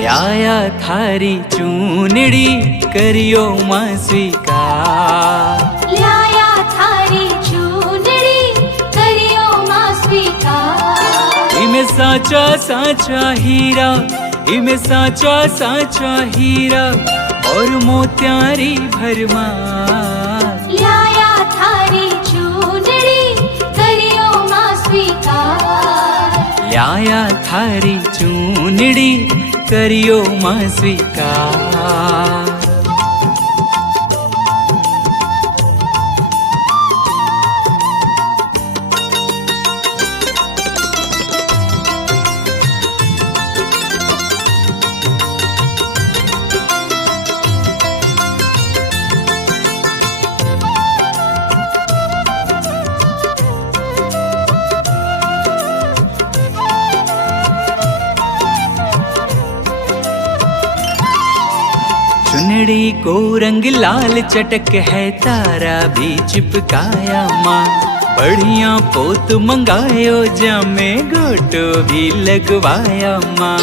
ल्याया थारी चूनड़ी करियो मां स्वीकार। ल्याया थारी चूनड़ी करियो मां स्वीकार। इमे साचा साचा हीरा, इमे साचा साचा हीरा और मोत्यारी भरमार। ल्याया थारी चूनड़ी करियो मां स्वीकार। ल्याया थारी चूनड़ी करियो मां स्वीकार। चुनड़ी को रंग लाल चटक है, तारा भी चिपकाया माँ। बढ़िया पोत मंगायो, जामे गोटो भी लगवाया माँ।